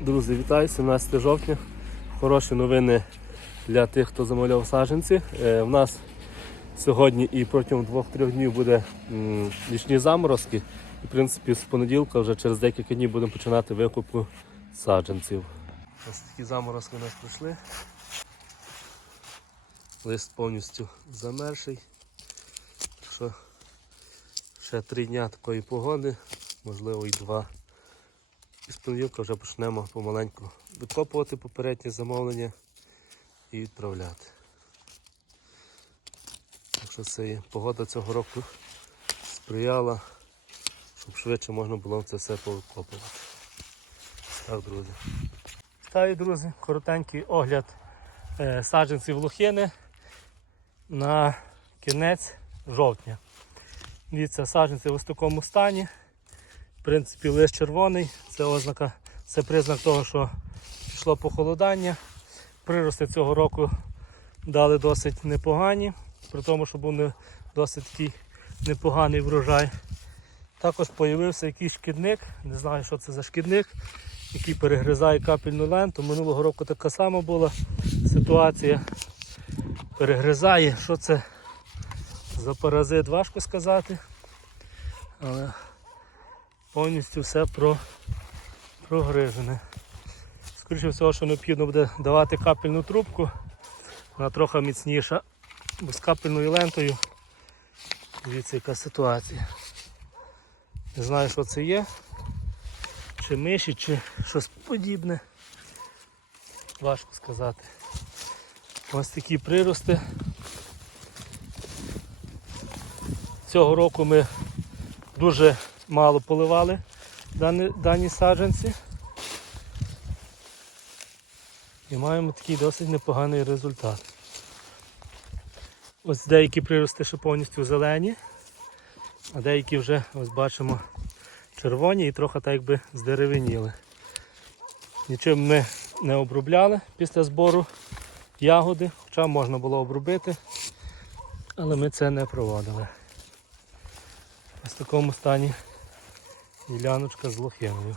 Друзі, вітаю, 17 жовтня. Хороші новини для тих, хто замовляв саджанці. Е, У нас сьогодні і протягом 2-3 днів буде нічні заморозки. І, в принципі, з понеділка вже через декілька днів будемо починати викупу саджанців. Ось такі заморозки у нас пройшли. Лист повністю замерший. Ще три дня такої погоди, можливо і два. І з понеділка вже почнемо помаленьку викопувати попереднє замовлення і відправляти. Так що це погода цього року сприяла, щоб швидше можна було це все повикопувати. Так, друзі. Вітаю, друзі, коротенький огляд е, саджанців лохини на кінець жовтня. Дивіться, саджанці в ось такому стані. В принципі, лист червоний, це ознака, це признак того, що пішло похолодання. Прирости цього року дали досить непогані, при тому, що був не, досить такий непоганий врожай. Також з'явився якийсь шкідник, не знаю, що це за шкідник, який перегризає капельну ленту. Минулого року така сама була ситуація. Перегризає, що це за паразит, важко сказати. Але повністю все про, прогрижене. Скоріше всього, що необхідно буде давати капельну трубку, вона трохи міцніша, бо з капельною лентою. Дивіться, яка ситуація. Не знаю, що це є, чи миші, чи щось подібне. Важко сказати. Ось такі прирости. Цього року ми дуже мало поливали дані, дані саджанці. І маємо такий досить непоганий результат. Ось деякі прирости ще повністю зелені, а деякі вже ось бачимо червоні і трохи так якби здеревеніли. Нічим ми не обробляли після збору ягоди, хоча можна було обробити, але ми це не проводили. Ось в такому стані діляночка з лохиною.